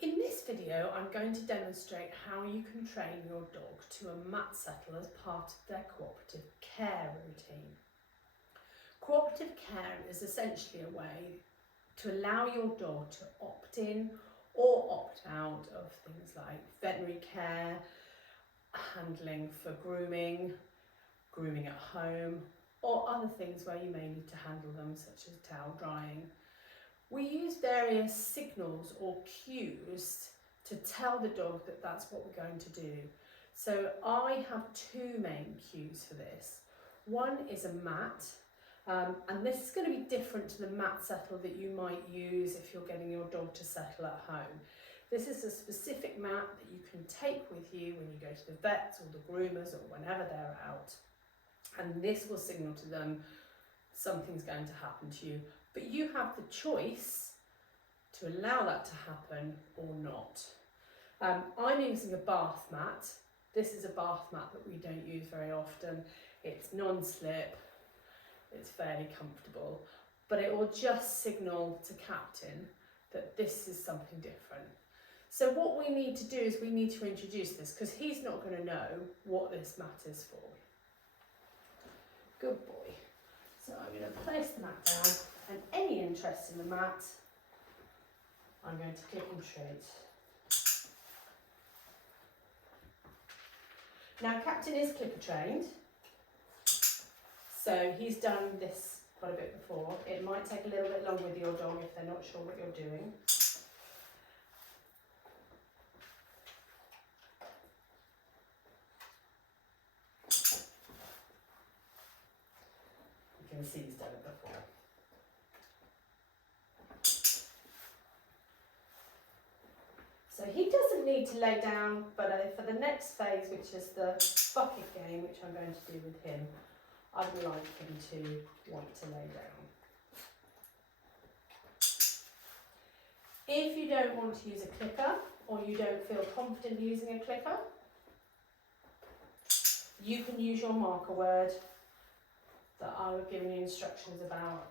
In this video, I'm going to demonstrate how you can train your dog to a mat settle as part of their cooperative care routine. Cooperative care is essentially a way to allow your dog to opt in or opt out of things like veterinary care, handling for grooming, grooming at home, or other things where you may need to handle them, such as towel drying. We use various signals or cues to tell the dog that that's what we're going to do. So I have two main cues for this. One is a mat, and this is going to be different to the mat settle that you might use if you're getting your dog to settle at home. This is a specific mat that you can take with you when you go to the vets or the groomers or whenever they're out. And this will signal to them something's going to happen to you. But you have the choice to allow that to happen or not. I'm using a bath mat. This is a bath mat that we don't use very often. It's non-slip, it's fairly comfortable, but it will just signal to Captain that this is something different. So what we need to do is we need to introduce this, because he's not going to know what this mat is for. Good boy. So I'm going to place the mat down, and any interest in the mat, I'm going to click and treat. Now Captain is clicker trained, so he's done this quite a bit before. It might take a little bit longer with your dog if they're not sure what you're doing. You can see he's done it before. So he doesn't need to lay down, but for the next phase, which is the bucket game, which I'm going to do with him, I would like him to want to lay down. If you don't want to use a clicker, or you don't feel confident using a clicker, you can use your marker word that I was giving you instructions about.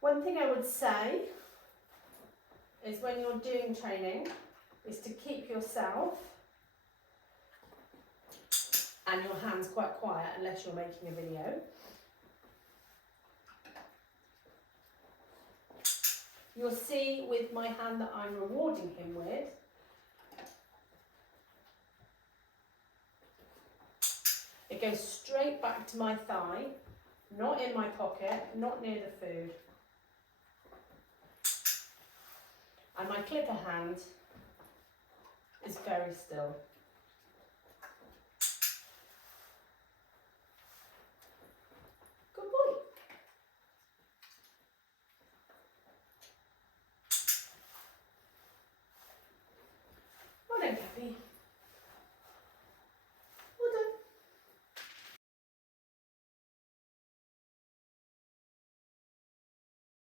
One thing I would say is when you're doing training is to keep yourself and your hands quite quiet unless you're making a video. You'll see with my hand that I'm rewarding him with, it goes straight back to my thigh, not in my pocket, not near the food. And my clicker hand is very still. Good boy. Well done, Cappy.